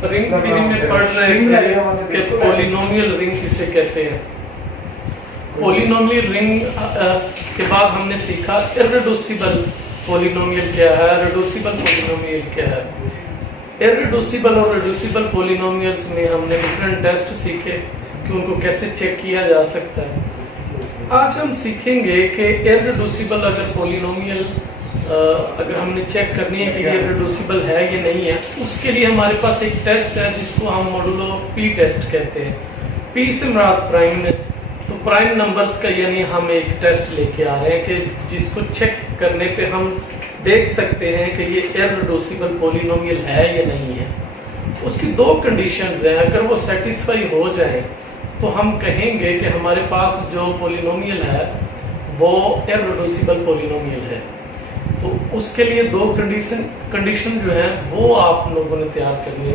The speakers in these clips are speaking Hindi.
रिंग थ्योरी में पढ़ रहे थे कि पॉलिनोमियल रिंग किसे कहते हैं। पॉलिनोमियल रिंग के बाद हमने सीखा इररेड्यूसिबल पॉलिनोमियल क्या है, रिड्यूसिबल पॉलिनोमियल क्या है। इररेड्यूसिबल और रिड्यूसिबल पॉलिनोमियल्स में हमने डिफरेंट टेस्ट सीखे कि उनको कैसे चेक किया जा सकता है। आज हम सीखेंगे कि इररेड्यूसिबल अगर पॉलिनोमियल अगर हमने चेक करनी है कि ये रिड्यूसिबल है या नहीं है, उसके लिए हमारे पास एक टेस्ट है जिसको हम मॉडुलो पी टेस्ट कहते हैं। पी से मुराद प्राइम है, तो प्राइम नंबर्स का यानी हम एक टेस्ट लेके आ रहे हैं कि जिसको चेक करने पे हम देख सकते हैं कि ये इररेड्यूसिबल पॉलिनोमियल है या नहीं है। उसकी दो कंडीशंस हैं, अगर वो सेटिस्फाई हो जाए तो हम कहेंगे कि हमारे पास जो पॉलिनोमियल है वो इररेड्यूसिबल पॉलिनोमियल है। तो उसके लिए दो कंडीशन जो है वो आप लोगों ने तैयार करनी है।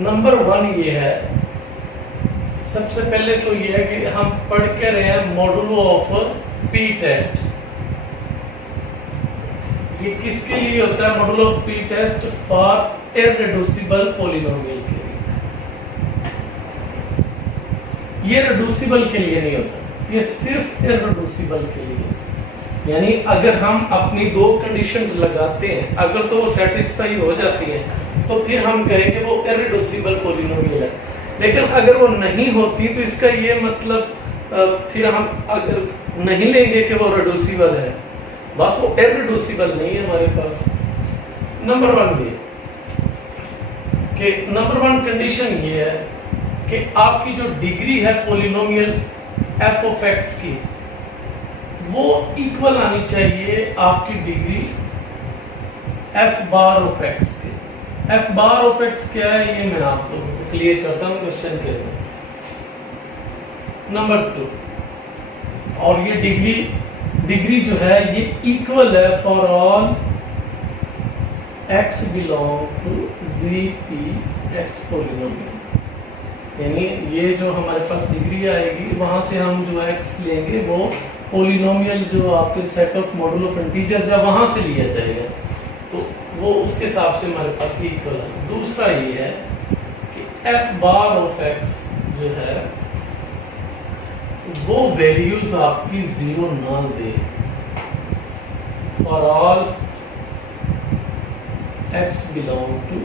नंबर वन ये है, सबसे पहले तो ये है कि हम पढ़ के रहे हैं मॉडुलो ऑफ पी टेस्ट। ये किसके लिए होता है modulo of p test? For irreducible polynomial के लिए। ये रिड्यूसिबल के लिए नहीं होता, ये सिर्फ इररेड्यूसिबल के लिए। यानी अगर हम अपनी दो कंडीशंस लगाते हैं, अगर तो वो सेटिस्फाई हो जाती हैं तो फिर हम कहेंगे वो इररेड्यूसिबल पॉलिनोमियल है। लेकिन अगर वो नहीं होती तो इसका ये मतलब फिर हम अगर नहीं लेंगे कि वो रिड्यूसिबल है, बस वो इररेड्यूसिबल नहीं है हमारे पास। नंबर वन कंडीशन ये है कि आपकी जो डिग्री है पॉलिनोमियल एफ ऑफ एक्स की वो इक्वल आनी चाहिए आपकी degree F bar of x की। एफ बार ऑफ एक्स क्या है ये मैं आप लोगों को क्लियर करता हूं क्वेश्चन के अंदर। नंबर 2, और ये डिग्री जो है ये इक्वल है for all x belong to g p x polynomial. यानी ये जो हमारे पास डिग्री आएगी वहां से हम जो एक्स लेंगे वो पॉलिनोमियल जो आपके सेट ऑफ मॉडुल ऑफ इंटीजर्स है वहां से लिया जाएगा, तो वो उसके हिसाब से हमारे पास ये इक्वल है। दूसरा ये है कि एफ बार ऑफ एक्स जो है वो वैल्यूज आपकी जीरो ना दे for all x belong to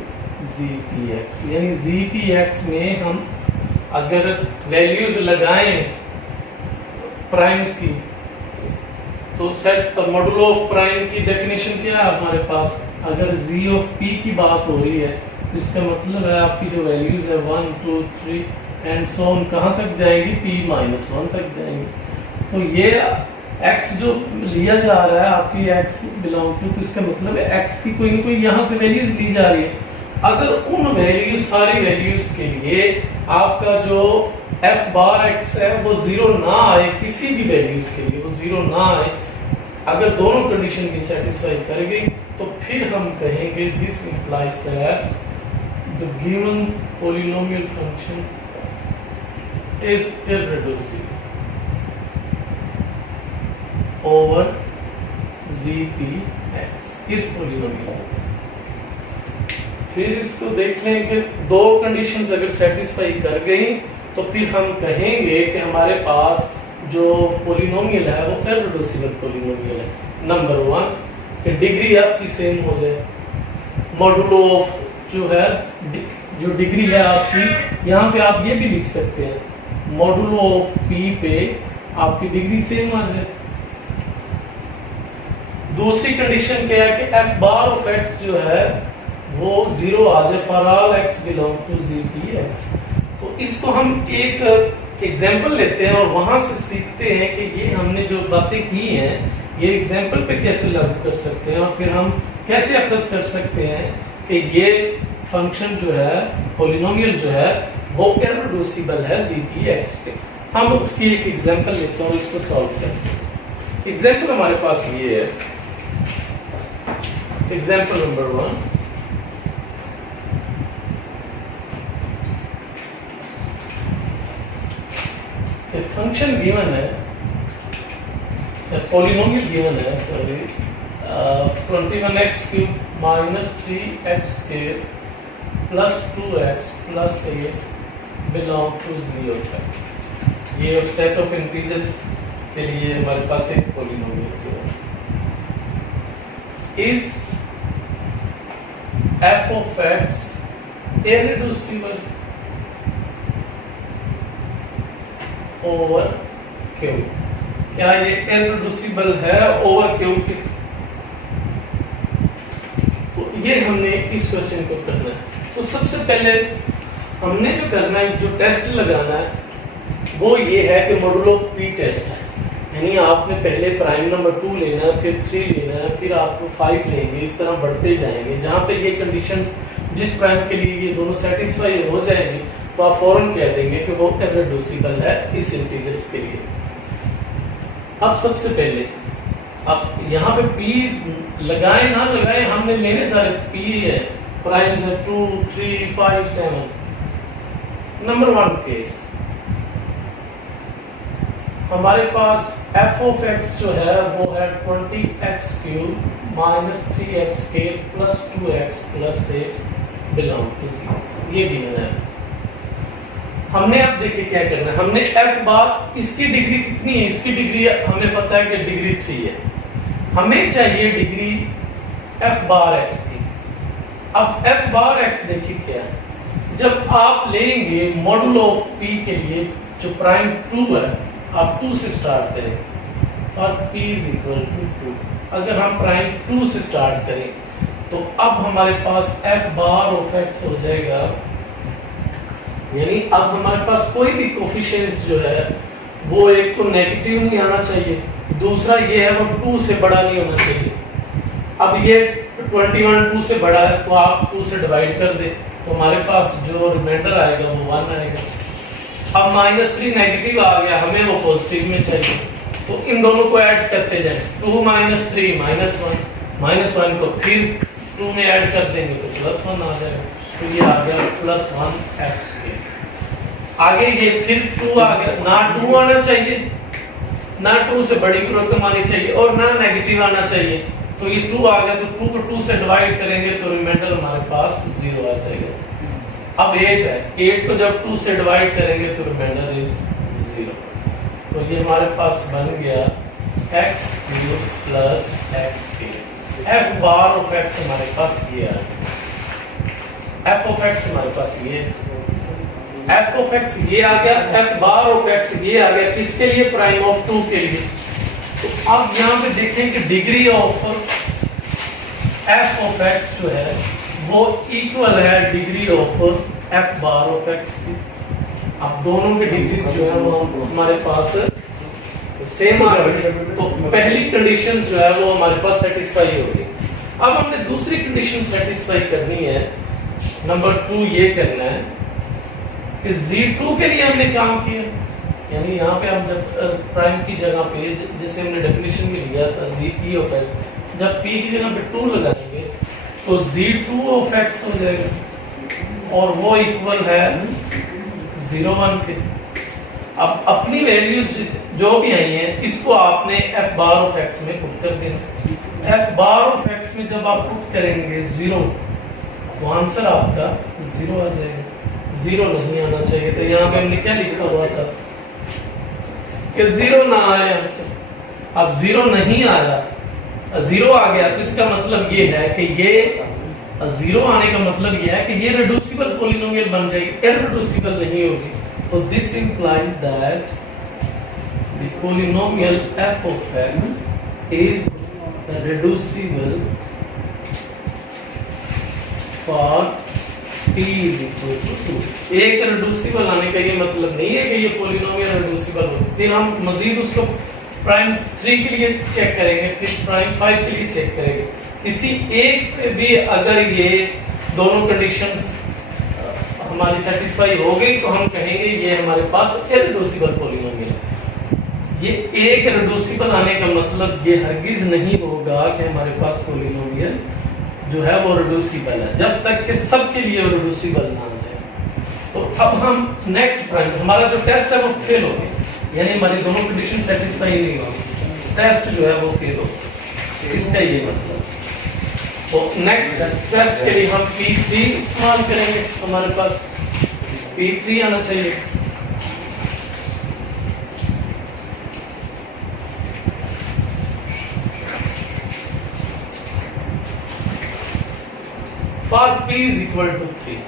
g p x. यानी जी पी एक्स में हम अगर वैल्यूज लगाएं प्राइम्स की तो सेट मॉडुलो ऑफ प्राइम की डेफिनेशन क्या है हमारे पास? अगर जी ऑफ पी की बात हो रही है तो इसका मतलब है आपकी जो वैल्यूज है 1 2 3 एंड सो ऑन कहां तक जाएगी? p-1 तक जाएंगी। तो ये x जो लिया जा रहा है आपकी x बिलोंग टू, तो इसका मतलब है x की कोई ना कोई यहां से वैल्यूज ली जा रही है। अगर उन वैल्यूज सारी वैल्यूज के लिए आपका जो एफ बार एक्स है वो जीरो ना आए, किसी भी वैल्यूज के लिए वो जीरो ना आए, अगर दोनों कंडीशन की सेटिस्फाई कर गई तो फिर हम कहेंगे this implies that the given polynomial function is irreducible over g p x इस पॉलिनोमियल। फिर इसको देख लें कि दो कंडीशंस अगर सेटिस्फाई कर गई तो फिर हम कहेंगे कि हमारे पास जो पॉलिनोमियल है वो इररेड्यूसिबल पॉलिनोमियल है। नंबर 1 कि डिग्री आपकी सेम हो जाए, मॉडुलो ऑफ जो है जो डिग्री है आपकी, यहाँ पे आप ये भी लिख सकते हैं मॉडुलो ऑफ पी पे आपकी डिग्री सेम आ जाए। दूसरी कंडीशन क्या है कि एफ बार ऑफ एक्स जो है वो जीरो आ जाए for all x belong to g p x. तो इसको हम एक एग्जाम्पल लेते हैं और वहां से सीखते हैं कि ये हमने जो बातें की हैं ये एग्जाम्पल पे कैसे लागू कर सकते हैं और फिर हम कैसे अखज़ कर सकते हैं कि ये फंक्शन जो है पॉलिनोमियल जो है वो इररेड्यूसिबल है जी पी एक्स पे। हम उसकी एक एग्जाम्पल लेते हैं और इसको सॉल्व करते हैं। एग्जाम्पल हमारे पास ये है, एग्जाम्पल नंबर 1। फंक्शन गिवन है, पॉलिनोमियल गिवन है, sorry 21x³ -3x² + 2x + 8 belong to g(x). ये सेट ऑफ इंटीजर्स के लिए हमारे पास एक पॉलिनोमियल है। Is f(x) irreducible over Q? क्या ये इररेड्यूसिबल है ओवर Q के? तो ये हमने इस क्वेश्चन को करना है। तो सबसे पहले हमने जो करना है, जो टेस्ट लगाना है, वो ये है कि मॉडुलो पी टेस्ट है। यानी आपने पहले प्राइम नंबर 2 लेना है, फिर 3 लेना है, फिर आप 5 लेंगे, इस तरह बढ़ते जाएंगे। जहां पे ये कंडीशंस जिस प्राइम के लिए ये दोनों सेटिस्फाई हो जाएंगे तो आप फौरन कह देंगे कि वो इररेड्यूसिबल है इस इंटीजर्स के लिए। अब सबसे पहले अब यहाँ पे p लगाए ना लगाए, हमने लेने सारे p है, प्राइम्स है 2, 3, 5, 7। नंबर 1 केस हमारे पास f(x) जो है वो है 20x³ - 3x² + 2x + 8 belong to g(x). ये गिवन है। हमने अब देखिए क्या करना है। हमने f बार, इसकी डिग्री कितनी है? इसकी डिग्री हमें पता है कि डिग्री 3 है। हमें चाहिए डिग्री f बार x की। अब f बार x देखिए क्या है। जब आप लेंगे मॉडुलो ऑफ p के लिए जो प्राइम 2 है, आप 2 से स्टार्ट करें और p = 2। अगर हम प्राइम 2 से स्टार्ट करें तो अब हमारे पास f बार ऑफ x हो जाएगा, यानी अब हमारे पास कोई भी कोफिशिएंट्स जो है वो एक तो नेगेटिव नहीं आना चाहिए, दूसरा ये है वो 2 से बड़ा नहीं होना चाहिए। अब ये 21 2 से बड़ा है तो आप 2 से डिवाइड कर दे तो हमारे पास जो रिमाइंडर आएगा वो 1 आएगा। अब -3 नेगेटिव आ गया, हमें वो पॉजिटिव में चाहिए, तो इन दोनों को ऐड करते जाएं। 2 - 3 -1 को फिर 2 में ऐड कर देंगे तो +1 आ जाएगा। तो ये आ गया +1x²। आगे ये फिर 2 आ गया, ना 2 आना चाहिए, ना 2 से बड़ी रकम आनी चाहिए और ना नेगेटिव आना चाहिए। तो ये 2 आ गया, तो 2 को 2 से डिवाइड करेंगे तो रिमाइंडर हमारे पास 0 आ जाएगा। अब 8 है, 8 को जब 2 से डिवाइड करेंगे तो रिमाइंडर इज 0। तो ये हमारे पास बन गया x³ + x²। f bar of x हमारे पास ये है, f ऑफ x हमारे पास ये, f ऑफ x ये आ गया, f बार ऑफ x ये आ गया। किसके लिए? प्राइम ऑफ 2 के लिए। तो अब यहाँ पे देखें कि degree of f of x जो है वो इक्वल है degree of f bar of x की। अब दोनों की डिग्रीज जो है वो हमारे पास सेम आ रही है, तो पहली कंडीशन जो है वो हमारे पास सेटिस्फाई हो गई। अब हमने दूसरी कंडीशन सेटिस्फाई करनी है, नंबर 2 ये करना है कि z2 के लिए हमने काम किया, यानी यहाँ पे हम जब प्राइम की जगह पे जैसे हमने डेफिनेशन में लिया था z(p) ऑफ x, जब p की जगह पे 2 लगाएंगे तो z2 ऑफ x हो जाएगा और वो इक्वल है 0, 1 के। अब अपनी वैल्यूज जो भी आई हैं इसको आपने f बार ऑफ x में पुट कर देना। f बार ऑफ x में जब आप पुट करेंगे 0 तो आंसर आपका 0 आ जाएगा। 0 नहीं आना चाहिए, तो यहाँ पे हमने क्या लिखा हुआ था कि 0 ना आए आंसर। अब 0 नहीं आया, 0 आ गया तो इसका मतलब ये है कि ये 0 आने का मतलब ये है कि ये रिड्यूसिबल पॉलिनोमियल बन जाएगी, इररेड्यूसिबल नहीं होगी। तो this implies that the polynomial f of x is reducible for p is equal to 2। एक रिड्यूसिबल आने का ये मतलब नहीं है कि ये पॉलिनोमियल रिड्यूसिबल हो। फिर हम मजीद उसको प्राइम 3 के लिए चेक करेंगे, फिर प्राइम 5 के लिए चेक करेंगे। किसी एक पे भी अगर ये दोनों कंडीशंस हमारी सेटिस्फाई हो गई तो हम कहेंगे ये हमारे पास इररेड्यूसिबल पॉलिनोमियल है। ये एक रिड्यूसिबल आने का मतलब ये हरगिज नहीं होगा कि हमारे पास पॉलिनोमियल जो है वो रिड्यूसिबल है, जब तक कि सबके लिए रिड्यूसिबल ना आ जाए। तो अब हम नेक्स्ट प्राइम, हमारा जो टेस्ट है वो फेल हो गया, यानी हमारी दोनों कंडीशन सेटिस्फाई नहीं होगी, टेस्ट जो है वो फेल हो। इसका ये मतलब तो नेक्स्ट टेस्ट के लिए हम P3 इस्तेमाल करेंगे। हमारे पास P3 आना चाहिए। For P is equal to 3।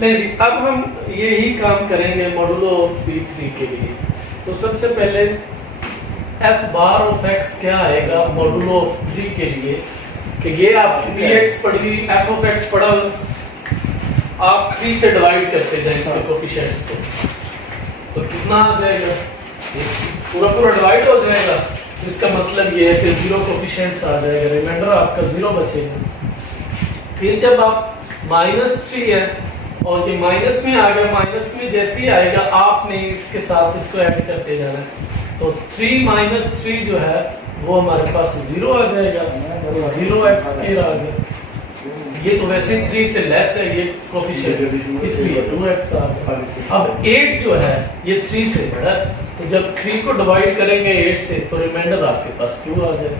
नहीं जी, अब हम यही काम करेंगे मॉडुलो ऑफ P3 के लिए। तो सबसे पहले f बार ऑफ x क्या आएगा मॉडुलो ऑफ 3 के लिए, कि ये आपकी px पड़ी, f ऑफ x पड़ा, आप 3 से डिवाइड करते जाए इसके कोफिशिएंट्स को, तो कितना आ जाएगा, पूरा पूरा डिवाइड हो जाएगा। इसका मतलब ये है कि 0 कोफिशिएंट्स आ जाएगा, रिमाइंडर आपका 0 बचेगा। फिर जब आप -3 है और ये माइनस में आ गया, माइनस में जैसे ही आएगा आपने इसके साथ इसको ऐड करते जाना है। तो 3 - 3 जो है वो हमारे पास 0 आ जाएगा, 0x² आ गया। ये तो वैसे 3 से लेस है ये कोफिशिएंट, इसलिए 2x आ गया। अब 8 जो है ये 3 से बड़ा है, तो जब 3 को डिवाइड करेंगे 8 से तो रिमाइंडर आपके पास 2 आ जाएगा।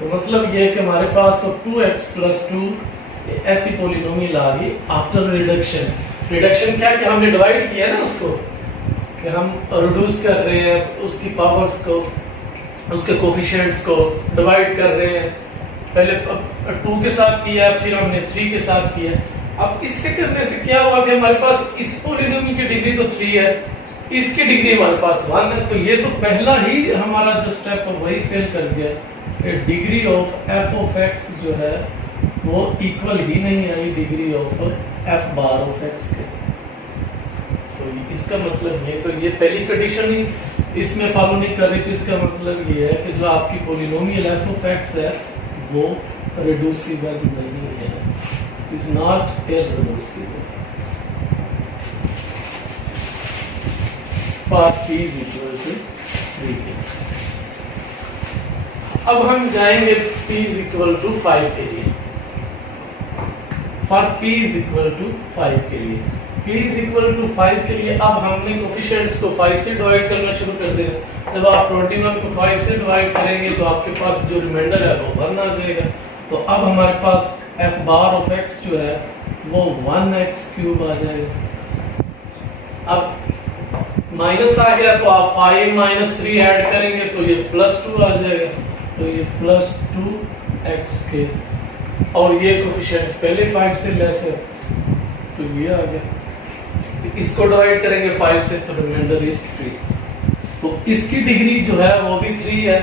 तो मतलब ये है कि हमारे पास तो 2x + 2 ऐसी पॉलिनोमियल आ गई आफ्टर रिडक्शन। रिडक्शन क्या कि हमने डिवाइड किया है ना उसको, कि हम रिड्यूस कर रहे हैं उसकी पावर्स को, उसके कोफिशिएंट्स को डिवाइड कर रहे हैं। पहले 2 के साथ किया, फिर हमने 3 के साथ किया। अब इससे करने से क्या हुआ कि हमारे पास इस पॉलिनोमियल की डिग्री तो 3 है, इसकी डिग्री हमारे पास 1 है। तो ये तो पहला ही हमारा जो स्टेप है वही फेल कर गया कि degree of f of x जो है वो इक्वल ही नहीं आई degree of f bar of x के। तो इसका मतलब ये, तो ये पहली कंडीशन ही इसमें फॉलो नहीं कर रही, तो इसका मतलब ये है कि जो आपकी पॉलिनोमियल f ऑफ x है वो रिड्यूसिबल नहीं है, is not irreducible. For p is equal to 3। अब हम जाएंगे p इज इक्वल टू 5 के लिए। For p is equal to 5 के लिए, p इज इक्वल टू 5 के लिए अब हमने कोफिशिएंट्स को 5 से डिवाइड करना शुरू कर देना। जब आप 21 को 5 से डिवाइड करेंगे तो आपके पास जो रिमाइंडर है वो 1 आ जाएगा। तो अब हमारे पास f बार ऑफ x जो है वो 1x³ आ जाएगा। अब माइनस आ गया तो आप 5 - 3 ऐड करेंगे तो ये +2 आ जाएगा, तो ये +2x², और ये कोफिशिएंट्स पहले 5 से लेस है तो ये आ गया। इसको डिवाइड करेंगे 5 से तो रिमाइंडर इज 3। तो इसकी डिग्री जो है वो भी 3 है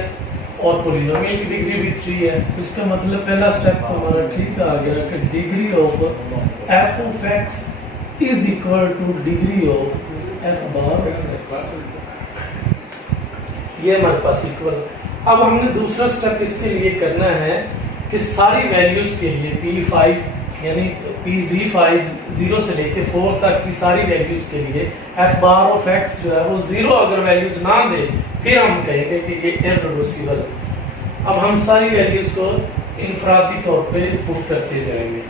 और पॉलिनोमियल की डिग्री भी 3 है। तो इसका मतलब पहला स्टेप तो हमारा ठीक आ गया कि degree of f of x is equal two degree of f bar of x। ये हमारे पास इक्वल। अब हमने दूसरा स्टेप इसके लिए करना है कि सारी वैल्यूज के लिए P5 यानी PZ5 0 से लेके 4 तक की सारी वैल्यूज के लिए f बार ऑफ x जो है वो 0 अगर वैल्यूज ना दे फिर हम कहेंगे कि ये इररिड्यूसिबल। अब हम सारी वैल्यूज को इनफरादी तौर पे पुट करते जाएंगे।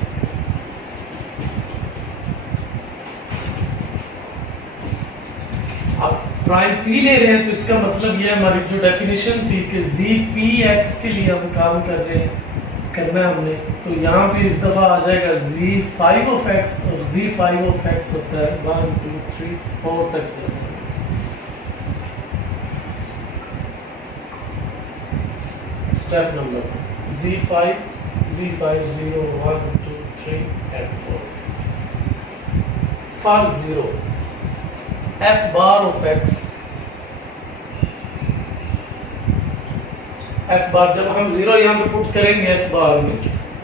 अब प्राइम p ले रहे हैं तो इसका मतलब ये हमारी जो डेफिनेशन थी कि ZPX के लिए हम काम कर रहे हैं, करना है हमने, तो यहाँ पे इस दफा आ जाएगा Z5 ऑफ x, और Z5 ऑफ x होता है 1 2 3 4 तक। Step number Z5 0 1 2 3 and 4। For 0 f bar of x, f बार जब हम 0 यहाँ पे पुट करेंगे f बार में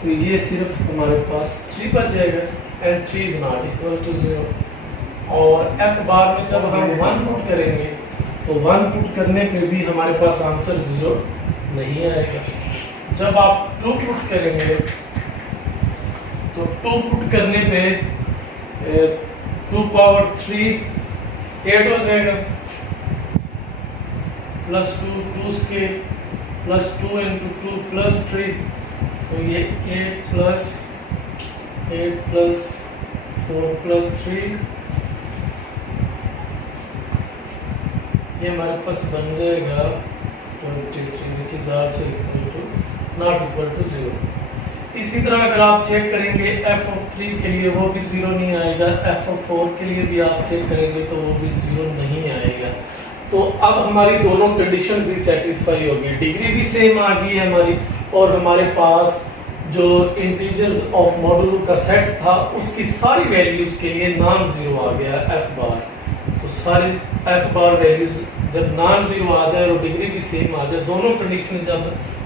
तो ये सिर्फ हमारे पास 3 बच जाएगा, and 3 is not equal to 0। और f बार में जब हम 1 पुट करेंगे तो 1 पुट करने पे भी हमारे पास आंसर 0 नहीं आएगा। जब आप 2 पुट करेंगे तो 2 पुट करने पे 2 पावर 3 8 हो जाएगा, +2 2 के +2 into 2 + 3, तो ये 8 + 4 + 3, ये हमारे पास बन जाएगा 23 which is also equal to not equal to 0। इसी तरह अगर आप चेक करेंगे f ऑफ 3 के लिए वो भी 0 नहीं आएगा, f ऑफ 4 के लिए भी आप चेक करेंगे तो वो भी 0 नहीं आएगा। तो अब हमारी दोनों कंडीशंस ही सेटिस्फाई होगी, डिग्री भी सेम आ गई है हमारी, और हमारे पास जो इंटीजर्स ऑफ मॉड्यूल का सेट था उसकी सारी वैल्यूज के लिए नॉन जीरो आ गया f बार। तो सारी f बार वैल्यूज जब नॉन जीरो आ जाए और डिग्री भी सेम आ जाए, दोनों कंडीशन जब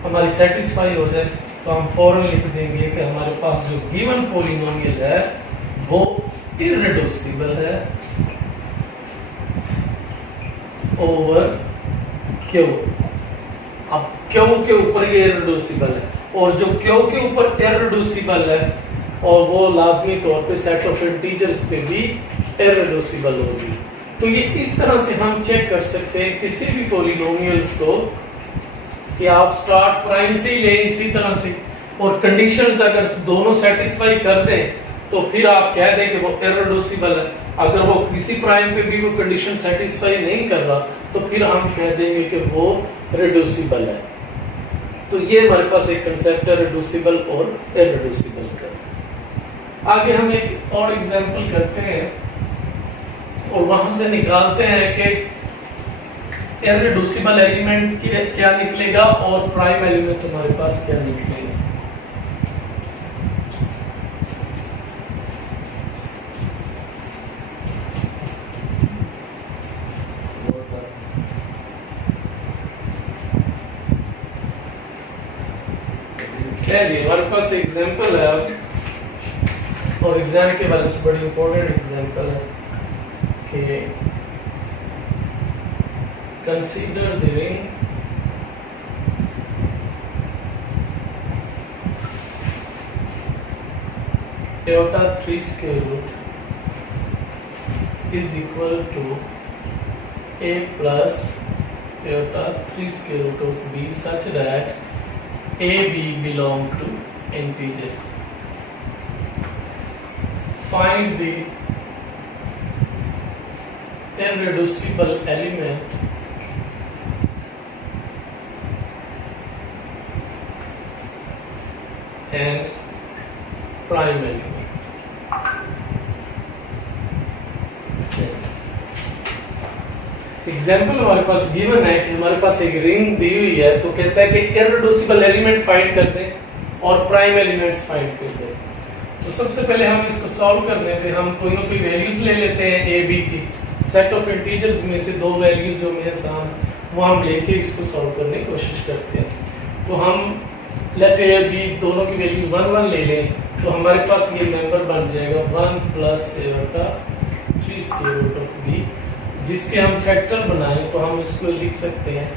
हमारी सेटिस्फाई हो जाए, तो हम फौरन लिख देंगे कि हमारे पास जो गिवन पॉलिनोमियल है वो इररिड्यूसिबल है ओवर क्यू। अब क्यू के ऊपर ये इररिड्यूसिबल है, और जो क्यू के ऊपर इररिड्यूसिबल है और वो लाजमी तौर पे सेट ऑफ इंटीजर्स पे भी इररिड्यूसिबल होगी। तो ये इस तरह से हम चेक कर सकते हैं किसी भी पॉलिनोमियल्स को कि आप स्टार्ट प्राइम से ही ले इसी तरह से, और कंडीशंस अगर दोनों सेटिस्फाई कर दें तो फिर आप कह दें कि वो इररिड्यूसिबल है। अगर वो किसी प्राइम पे भी वो कंडीशन सेटिस्फाई नहीं कर रहा तो फिर हम कह देंगे कि वो रिड्यूसिबल है। तो ये हमारे पास एक कंसेप्ट है रिड्यूसिबल और इररिड्यूसिबल का। आगे हम एक और एग्जांपल करते हैं और वहां से निकालते हैं कि इररिड्यूसिबल एलिमेंट क्या निकलेगा और प्राइम एलिमेंट तुम्हारे पास क्या निकलेगा। हमारे पास एग्जांपल है और एग्जाम के वाले से बड़ी इंपॉर्टेंट एग्जांपल है कि consider the ring iota 3 square root is equal to a plus iota 3 square root of b such that a b belong to integers. Find the irreducible element and prime element. Example हमारे पास गिवन है कि हमारे पास एक रिंग दी हुई है, तो कहता है कि इररिड्यूसिबल एलिमेंट फाइंड कर दें और प्राइम एलिमेंट्स फाइंड कर दें। तो सबसे पहले हम इसको सॉल्व करने पे हम कोई ना कोई वैल्यूज ले लेते हैं ए बी की, सेट ऑफ इंटीजर्स में से दो वैल्यूज जो मेरे सामने वो हम लेके इसको सॉल्व करने की कोशिश करते हैं। तो हम लेट ए बी दोनों की वैल्यूज 1 1 ले लें, तो हमारे पास ये मेंबर बन जाएगा 1 plus iota 3 square root of b, जिसके हम फैक्टर बनाएं तो हम इसको लिख सकते हैं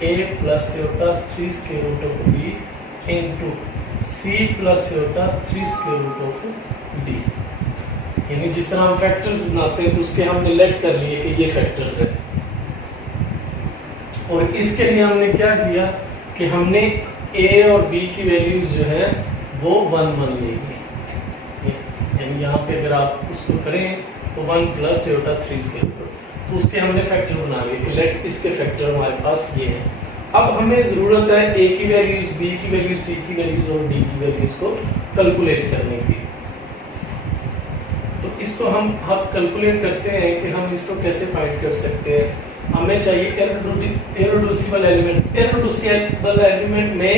a plus iota 3 square root of b into c plus iota 3 square root of d। यानी जिस तरह हम फैक्टर्स बनाते हैं तो उसके हमने लेट कर लिए कि ये फैक्टर्स है, और इसके लिए हमने क्या किया कि हमने a और b की वैल्यूज जो है वो 1 1 लेंगे। यानी यहाँ पे अगर आप उसको करें तो 1 प्लस iota 3 स्क्वायर रूट, तो उसके हमने फैक्टर बना लिए कि लेट इसके फैक्टर हमारे पास ये है। अब हमें जरूरत है a की वैल्यूज, b की वैल्यूज, c की वैल्यूज और d की वैल्यूज को कैलकुलेट करने की। तो इसको हम कैलकुलेट करते हैं कि हम इसको कैसे फाइंड कर सकते हैं। हमें चाहिए इररिड्यूसिबल एलिमेंट। इररिड्यूसिबल एलिमेंट में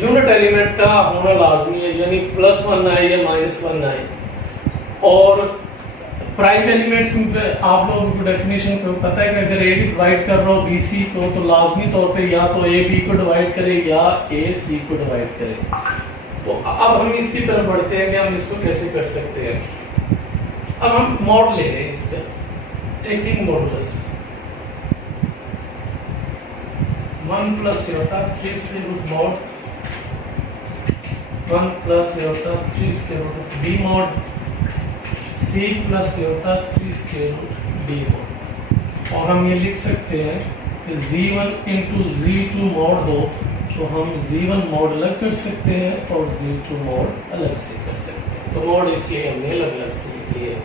यूनिट एलिमेंट का होना लाजमी है, यानी +1 आए या -1 आए। और प्राइम एलिमेंट्स में आप लोगों को डेफिनेशन को पता है कि अगर ए डिवाइड कर रहा हो बी सी को, तो लाजमी तौर पे या तो ए बी को डिवाइड करे या ए सी को डिवाइड करे। तो अब हम इसकी तरफ बढ़ते हैं कि हम इसको कैसे कर सकते हैं। अब हम मॉड ले रहे हैं इसका, taking modulus 1 plus iota 3 square root mod 1 plus iota 3 square root b mod c plus iota 3 square root b mod. और हम ये लिख सकते हैं कि z1 इंटू z2 मॉड हो तो हम z1 मॉड अलग कर सकते हैं और z2 मॉड अलग से कर सकते हैं। तो मॉड इसलिए हमने अलग अलग से लिख लिए।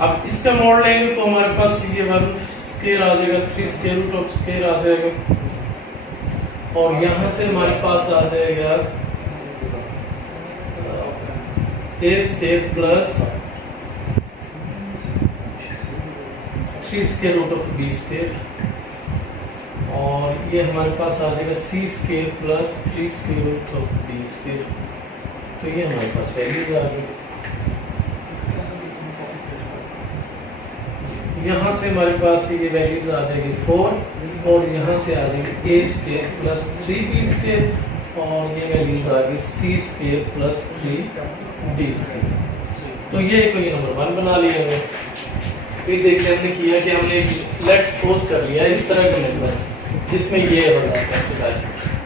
अब इसका मॉड लेंगे तो हमारे पास ये 1 स्क्वायर आ जाएगा, 3 स्क्वायर रूट ऑफ स्क्वायर आ जाएगा। और यहाँ से हमारे पास आ जाएगा a square plus 3 square root of b square, और ये हमारे पास आ जाएगा c square plus 3 square root of b square. तो ये हमारे पास वैल्यूज आ गई। यहाँ से हमारे पास ये वैल्यूज आ जाएगी 4, और यहाँ से आ जाएगी ए स्केयर प्लस 3b स्केयर, और ये वैल्यूज आ गई सी स्केयर प्लस 3d स्केयर। तो ये कोई नंबर 1 बना लिया हमने। फिर देखिए हमने किया कि हमने लेट्स सपोज कर लिया इस तरह के नंबर्स जिसमें ये हो रहा है।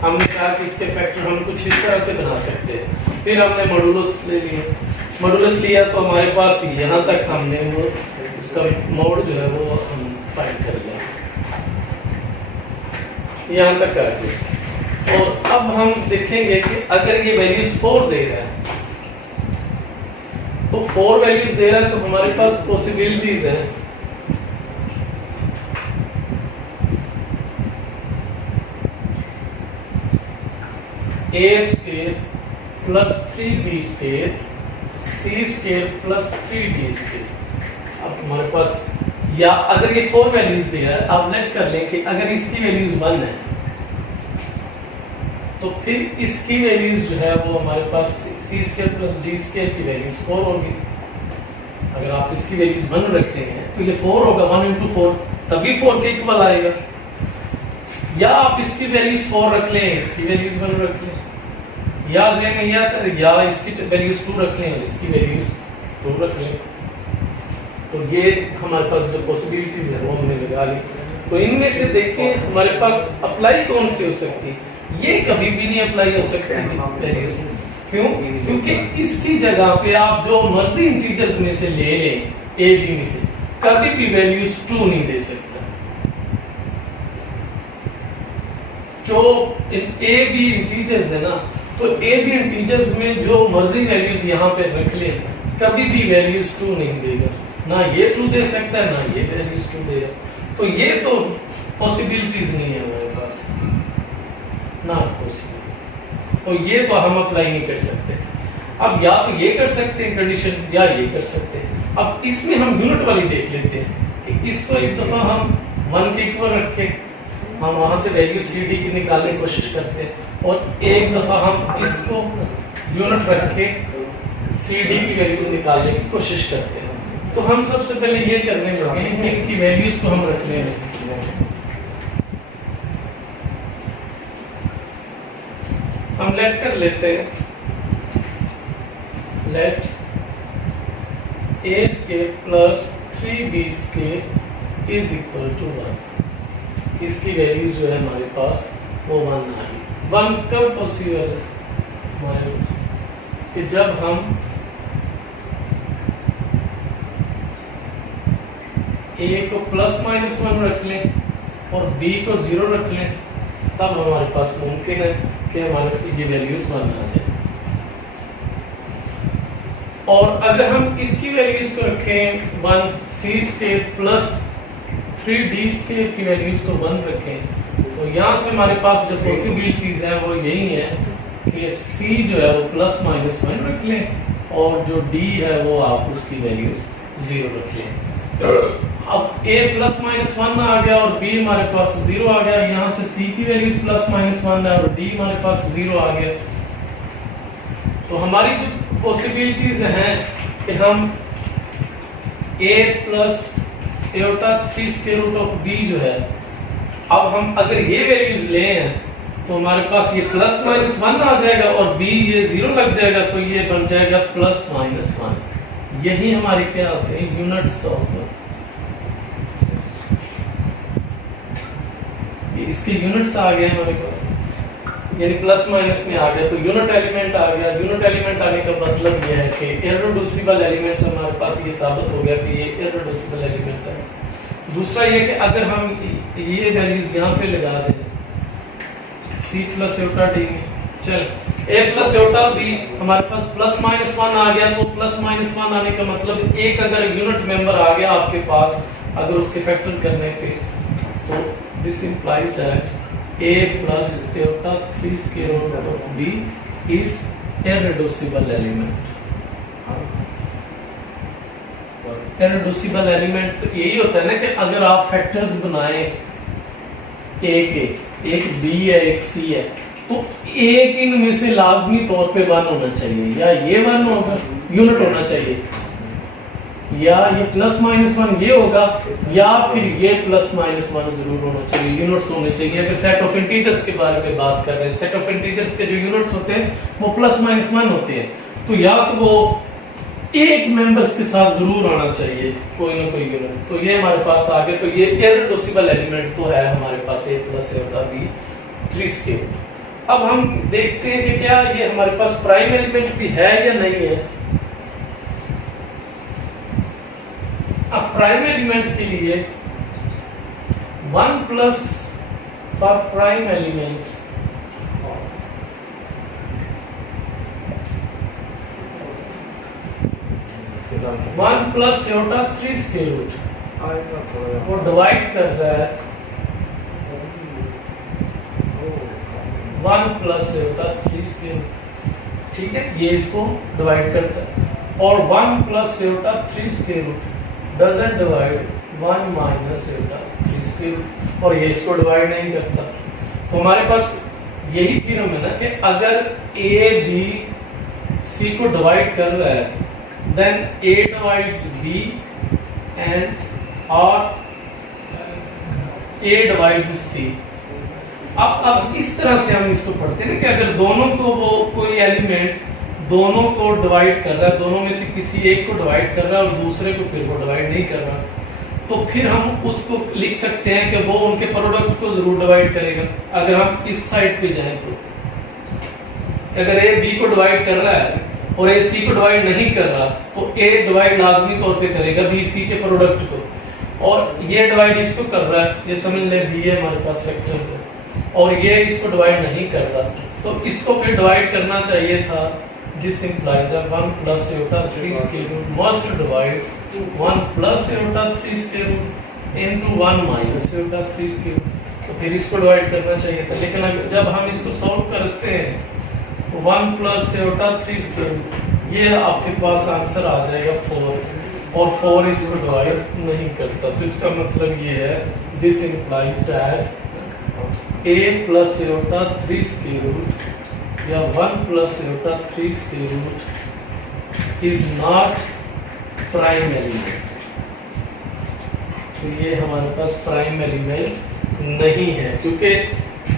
हमने कहा कि इसके फैक्टर हम कुछ इस तरह से बना सकते हैं। फिर हमने मॉडुलस ले लिया। मॉडुलस लिया तो हमारे पास यहाँ तक हमने वो उसका मोड जो है वो हम फाइंड कर लिया, यहाँ तक कर दिया। और अब हम देखेंगे कि अगर ये वैल्यूज 4 दे रहा है, तो 4 वैल्यूज दे रहा है, तो हमारे पास पॉसिबिलिटीज है ए स्क्वायर प्लस 3b स्क्वायर सी स्क्वायर प्लस 3d स्क्वायर। अब हमारे पास, या अगर ये 4 वैल्यूज दिया है, अब लेट कर लें कि अगर इसकी वैल्यूज 1 है, तो फिर इसकी वैल्यूज जो है वो हमारे पास सी स्क्वायर प्लस डी स्क्वायर की वैल्यूज 4 होगी। अगर आप इसकी वैल्यूज 1 रख रहे हैं तो ये 4 होगा, 1 into 4 तभी 4 के इक्वल आएगा। या आप इसकी वैल्यूज 4 रख लें, इसकी वैल्यूज 1 रख लें, या इसकी वैल्यूज 2 रख लें, इसकी वैल्यूज 2 रख लें। तो ये हमारे पास जो पॉसिबिलिटीज है वो हमने लगा ली। तो इनमें से देखें हमारे पास अप्लाई कौन सी हो सकती है। ये कभी भी नहीं अप्लाई हो सकता वैल्यूज। क्यों? क्योंकि इसकी जगह पे आप जो मर्जी इंटीजर्स में से ले लें, ए बी में से, कभी भी वैल्यूज 2 नहीं दे सकता। जो ए बी इंटीजर्स है ना, तो ए बी इंटीजर्स में जो मर्जी वैल्यूज यहाँ पे रख ले, कभी भी वैल्यूज 2 नहीं देगा। ना ये 2 दे सकता है, ना ये वैल्यूज 2 देगा। तो ये तो पॉसिबिलिटीज नहीं है हमारे पास, ना पॉसिबल। तो ये तो हम अप्लाई नहीं कर सकते। अब या तो ये कर सकते हैं कंडीशन, या ये कर सकते हैं। अब इसमें हम यूनिट वाली देख लेते हैं कि इसको एक दफा हम 1 के इक्वल रखें, हम वहां से वैल्यू सी डी की निकालने की कोशिश करते हैं, और एक दफा हम इसको यूनिट रख के सी डी की वैल्यूज निकालने की कोशिश करते हैं। तो हम सबसे पहले ये करने लगे कि इनकी वैल्यूज को हम रखने लगे। हम लेट कर लेते हैं, let a square plus 3b square is equal to 1। इसकी वैल्यूज जो है हमारे पास वो 1 आई। 1 कब पॉसिबल है हमारे कि जब हम a को प्लस माइनस 1 रख लें और b को 0 रख लें, तब हमारे पास मुमकिन है कि हमारे ये वैल्यूज 1 आ जाए। और अगर हम इसकी वैल्यूज को रखें 1, सी स्क्वायर प्लस 3d स्क्वायर की वैल्यूज को 1 रखें, तो यहाँ से हमारे पास जो पॉसिबिलिटीज है वो यही है कि c जो है वो प्लस माइनस 1 रख लें, और जो d है वो आप उसकी वैल्यूज 0 रख लें। अब a प्लस माइनस 1 आ गया और b हमारे पास 0 आ गया। यहाँ से c की वैल्यूज प्लस माइनस 1 है और d हमारे पास 0 आ गया। तो हमारी जो पॉसिबिलिटीज हैं कि हम a plus iota 3 square root of b जो है, अब हम अगर ये वैल्यूज ले हैं तो हमारे पास ये प्लस माइनस 1 आ जाएगा और b ये 0 लग जाएगा, तो ये बन जाएगा प्लस माइनस 1। यही हमारी क्या होते हैं यूनिट्स ऑफ, इसके यूनिट्स आ गए हमारे पास, यानी प्लस माइनस में आ गया तो यूनिट एलिमेंट आ गया। यूनिट एलिमेंट आने का मतलब यह है कि इररिड्यूसिबल एलिमेंट हमारे पास ये साबित हो गया कि ये इररिड्यूसिबल एलिमेंट है। दूसरा ये कि अगर हम ये वैल्यूज यहाँ पे लगा दें c प्लस एटा डी में, चल a प्लस एटा b हमारे पास प्लस माइनस 1 आ गया, तो प्लस माइनस 1 आने का मतलब एक अगर यूनिट मेंबर आ गया आपके पास, अगर उसके फैक्टर करने पे, तो this implies that a plus iota 3 square root of b is irreducible element। irreducible element तो यही होता है ना कि अगर आप फैक्टर्स बनाए एक b है एक c है, तो एक इनमें से लाजमी तौर पे 1 होना चाहिए, या ये 1 होगा, यूनिट होना चाहिए, या ये प्लस माइनस 1 ये होगा, या फिर ये प्लस माइनस 1 जरूर होना चाहिए, यूनिट्स होने चाहिए। अगर सेट ऑफ इंटीजर्स के बारे में बात कर रहे हैं, सेट ऑफ इंटीजर्स के जो यूनिट्स होते हैं वो प्लस माइनस 1 होते हैं, तो या तो वो एक मेंबर्स के साथ जरूर आना चाहिए कोई ना कोई यूनिट। तो ये हमारे पास आ गए, तो ये इररेडुसिबल एलिमेंट तो है हमारे पास a plus iota b 3 square. अब हम देखते हैं कि क्या ये हमारे पास प्राइम एलिमेंट भी है या नहीं है। अब प्राइम एलिमेंट के लिए 1 plus for prime element one plus iota 3 square root वो डिवाइड कर रहा है 1 प्लस iota 3 स्क्वायर रूट, ठीक है, ये इसको डिवाइड करता है। और 1 plus iota 3 square root doesn't divide 1 minus iota 3 square root, और ये इसको डिवाइड नहीं करता। तो हमारे पास यही थ्योरम है ना कि अगर a b c को डिवाइड कर रहा है, then a divides b and or a divides c। अब इस तरह से हम इसको पढ़ते हैं ना कि अगर दोनों को वो कोई एलिमेंट्स दोनों को डिवाइड कर रहा है, दोनों में से किसी एक को डिवाइड कर रहा है और दूसरे को फिर वो डिवाइड नहीं कर रहा, तो फिर हम उसको लिख सकते हैं कि वो उनके प्रोडक्ट को जरूर डिवाइड करेगा। अगर हम इस साइड पे जाएं तो अगर a b को डिवाइड कर रहा है और a c को डिवाइड नहीं कर रहा, तो a डिवाइड लाजमी तौर पे करेगा b c के प्रोडक्ट को, और ये डिवाइड इसको कर रहा है, ये समझ ले b है हमारे पास वेक्टर्स है, और ये इसको डिवाइड नहीं कर रहा, तो इसको फिर डिवाइड करना चाहिए था। This implies that 1 plus iota 3 square root must divides 1 plus iota 3 square root into 1 minus iota 3 square root, तो फिर इसको डिवाइड करना चाहिए था। लेकिन जब हम इसको सॉल्व करते हैं तो 1 प्लस iota 3 स्क्वायर रूट, ये आपके पास आंसर आ जाएगा 4, और 4 इसको डिवाइड नहीं करता, तो इसका मतलब ये है this implies that a plus iota 3 square root या 1 plus iota 3 square root is not prime element. तो ये हमारे पास प्राइम एलिमेंट नहीं है, क्योंकि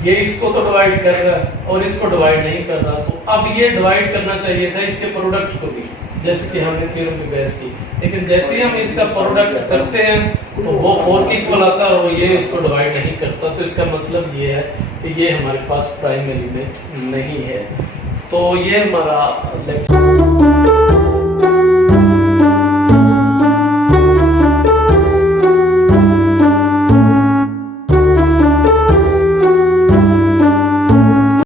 ये इसको तो डिवाइड कर रहा है और इसको डिवाइड नहीं कर रहा, तो अब ये डिवाइड करना चाहिए था इसके प्रोडक्ट को भी, जैसे कि हमने थ्योरम पे बहस की। लेकिन जैसे ही हम इसका प्रोडक्ट करते हैं तो वो 4 के इक्वल आता है और ये इसको डिवाइड नहीं करता, तो इसका मतलब ये है कि ये हमारे पास प्राइम एलिमेंट नहीं है। तो ये हमारा लेक्चर